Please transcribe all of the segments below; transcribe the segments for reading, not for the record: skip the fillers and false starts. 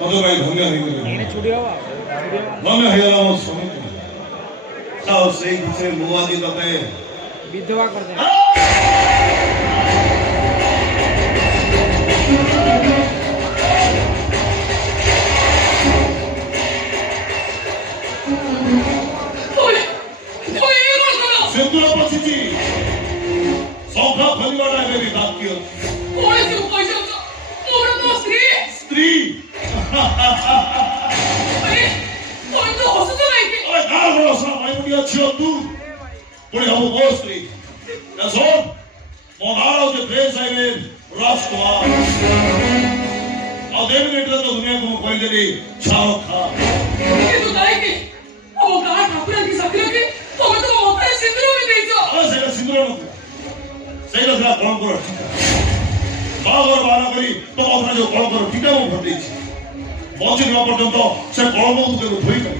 मधु भाई धन्य धन्य हो स्वामी साहब से से मुआ दी तते विधवा कर दे सिंदूर पछिची सौखा खनिवाड़ा में भी बात किया कोई से पैसा मोर तो स्त्री अरे कोई तो हंसते नहीं कि अरे गाल बड़ा सा भाई मुझे अच्छी हो तू कोई हम वो स्त्री ऐसो मोनारो जो प्रेम साइलें राजकुमार और देवी ने तो दुनिया को कोई दे छाव खा ये तो गाय की अब गाय ठाकुर की शक्ति की तो मैं तो मोता सिंदूर में दे दो अरे सेगा सिंदूर में सही लगा कौन करो बागर बाना करी तो अपना जो कौन करो ठीक है वो भर दीजिए पहुंचे न पर्यंत से कौन को उनके धोई कर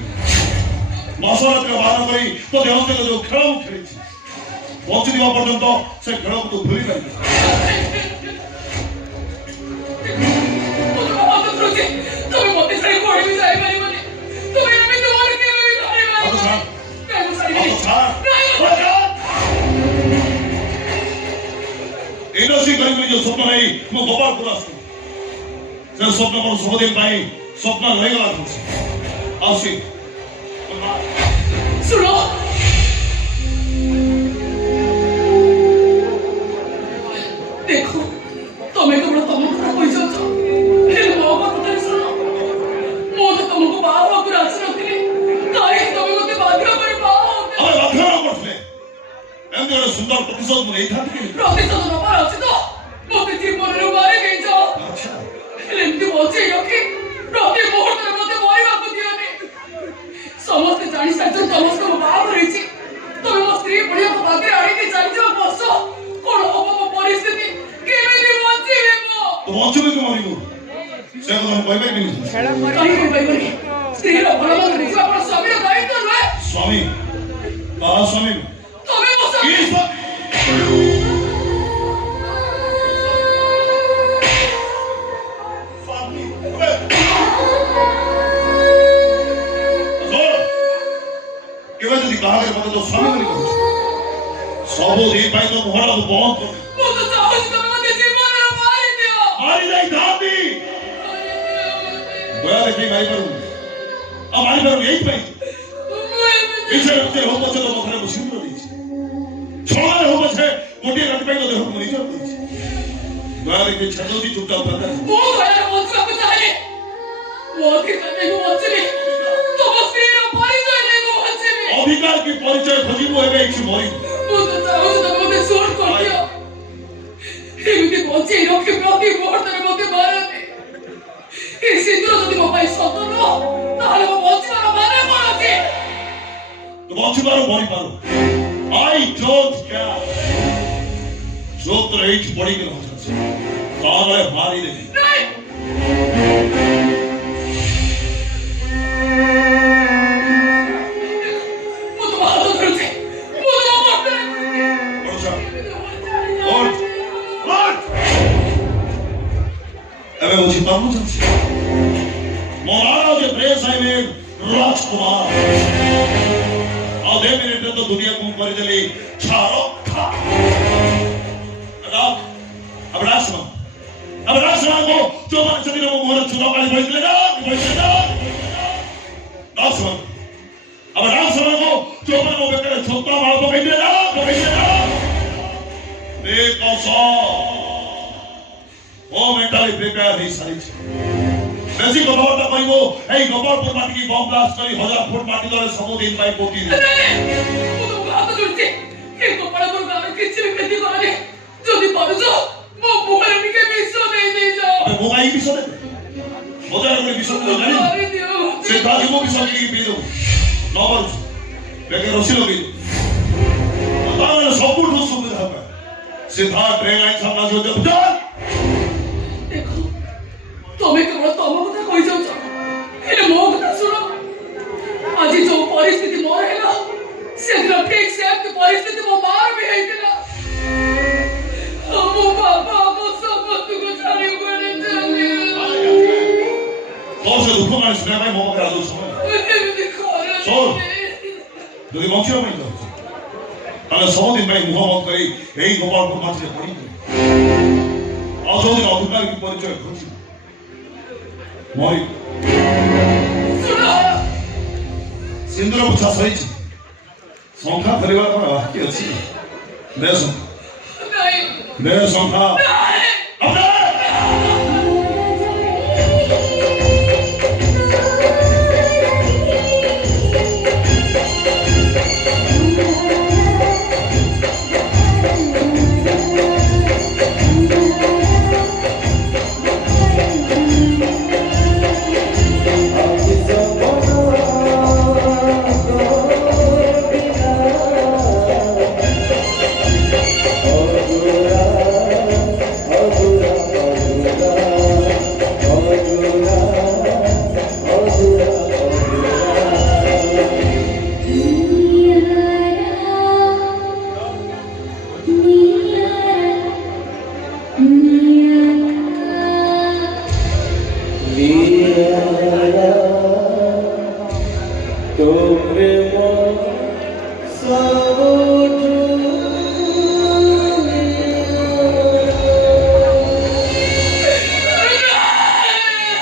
मासरा के बाना करी तो देवते का जो खेल खेली पहुंचे न पर्यंत से खेल को धोई कर तुम्हें मोते सारी कोड़ी भी जाए वाली बने तुम्हें हमें तुम्हारे के में भी खाने वाली इनसी करी जो स्वप्न नहीं मो गोपाल पुरा से स्वप्न को सुखदेव भाई स्वप्न रहेगा आसी सुनो देखो तुम्हें कबड़ तुमको कोई सोचो फिर मो बात तो सुनो मो तो तुमको बाहर होकर आस रखली काहे तुम्हें मते बाध्य करे बाहर अरे बाध्य ना करले एंदे सुंदर प्रतिशोध नहीं था कि प्रतिशोध न पर আছে তো মতে জীবন রে মারে গই যাও अच्छा এমনি বলছে রকি প্রতি মুহূর্তের মধ্যে মরিବାକୁ দিওনি ସମସ୍ତେ ଜାଣି ସାରିଛନ୍ତି ସମସ୍ତଙ୍କୁ ବାହା କରିଛି ତମେ ମୋ ସ୍ତ୍ରୀ ପଢିବାକୁ ପାଖରେ ଆଣିକି ଚାଲିଯିବ ବସ କଣ ହବ ମୋ ପରିସ୍ଥିତି କେମିତି ବଞ୍ଚିବି ମୁଁ तो बच्चों में क्यों मारी से को हम कहबे नहीं छेड़ा मरी କାହିଁକି କହିବନି ସ୍ତ୍ରୀର ଭଲ ମନ୍ଦ ଦେଖିବା ଆପଣ ସ୍ୱାମୀର ଦାୟିତ୍ୱ ନୁହେଁ स्वामी बा स्वामी ତମେ ମୋ ସ୍ୱାମୀ की स्वामी केवल यदि कहा के मतलब तो स्वामी नहीं कहू सब दी भाई तो मोहरा को बहुत ମୁଁ ତ ଚାହୁଁଛି ତମେ ମୋତେ ଜୀବନରେ ମାରିଦିଅ मारी जाई धामी गोया देखी मारी करू अब मारी करू यही पाई पीछे रखते हो बच्चे तो मखरे को सिंदूर दी छोड़ा हो बच्चे गोटी रख पे तो देखो मरी जाती गोया देखी छतो दी चुपचाप करता ମୁଁ ଘରେ ବଞ୍ଚିବାକୁ ଚାହେଁ ମୋ ଅଧିକାର ନେଇ ମୁଁ ବଞ୍ଚିବି ତମ ସ୍ତ୍ରୀର ପରିଚୟ ନେଇ ମୁଁ ବଞ୍ଚିବି अधिकार की परिचय खोजिबो एबे इछि मरी ମୁଁ ତ ଚାହୁଁଛି ତମେ ମୋତେ ଶୁଟ୍ କରିଦିଅ ଏମିତି ବଞ୍ଚେଇ ରଖି ପ୍ରତି ମୁହୂର୍ତ୍ତରେ ମୋତେ ମାରନ୍ତି ଏ ସିନ୍ଦୁର ଯଦି ମୋ ପାଇଁ ସତ ନୁହଁ ତାହେଲେ ମୋ ବଞ୍ଚିବାର ମାନେ କ'ଣ ଅଛି तो बच्चे बारो मरी पारो आई डोंट केयर जो तो एच बड़ी के हो जाছে ताले मारी दे ନାଇଁ ମୁଁ ତ ହାତ ଧରୁଛି ମୁଁ ତ ମରତେ अच्छा और अबे वो छिपा मुझे मोरारा जो प्रेस है में राजकुमार और दे मिनट तो दुनिया को ऊपर चली चारों खा अब राजकुमार को जो मन सभी लोगों को चुनाव का बैठ लेगा राजकुमार अब राजकुमार को जो मन वो बेटे छोटा वाला को बैठ लेगा देखो सो वो मेंटली प्रिपेयर नहीं सारी बेसी गबरता कहिबो एई गबरपुर माटी की बम ब्लास्ट करी 1000 फुट माटी तले सब दिन पाई पोती दे ମୁଁ ତ ହାତ ଧରୁଛି ଏ କପାଳପୁର ଗାଁରେ କିଛି ବି କ୍ଷତି କରନି ଯଦି ପାରୁଛ ମୋ ମୁହଁରେ ଟିକେ ବିଷ ଦେଇଯାଅ अबे वो आई भी सोने मजा में भी सोने जानी ମାରିଦିଅ से दादी को भी सोने की पी दो नॉर्मल लेकिन रोसी लोगी ताने सब कुछ सुविधा है सीधा ट्रेन लाइन सामना जो जब ଦେଖ ତମେ କେବଳ ତମ କଥା କହିଯାଉଛ ହେଲେ ମୋ କଥା ଶୁଣ ଆଜି ଯୋଉ ପରିସ୍ଥିତି ମୋର ହେଲା ସେଦିନ ଠିକ ସେମିତି ପରିସ୍ଥିତି ମୋ ମାର ବି ହେଇଥିଲା ମୋ ବାବା ମୋ ସମସ୍ତଙ୍କୁ ଛାଡି କୁଆଡେ ଚାଲିଗଲା ତୋର ସେ ଦୁଃଖ ମାନେ ଶୁଣିବା ପାଇଁ ମୋ ପାଖରେ ଆଦୌ ସମୟ ନାହିଁ। ଏମିତି ଖରାପ ଶୁଣ, ଯଦି ବଞ୍ଚିବା ପାଇଁ ଚାହୁଁଛ ତାହେଲେ ସବୁଦିନ ପାଇଁ ମୁହଁ ବନ୍ଦ କରି ଏଇ ଗୋପାଳପୁର ମାଟିରେ ପଡ଼ିଯିବ। ଆଉ ଯୋଉଦିନ ଅଧିକାରୀ ପରିଚୟ ଖୋଜିବ ମରି ଶୁଣ, ସିନ୍ଦୁର ପୋଛା ସରିଛି, ଶଙ୍ଖା ଧରିବାର ବାକି ଅଛି। ଦେ ଶଙ୍ଖା, ନାଇଁ ଦେ ଶଙ୍ଖା।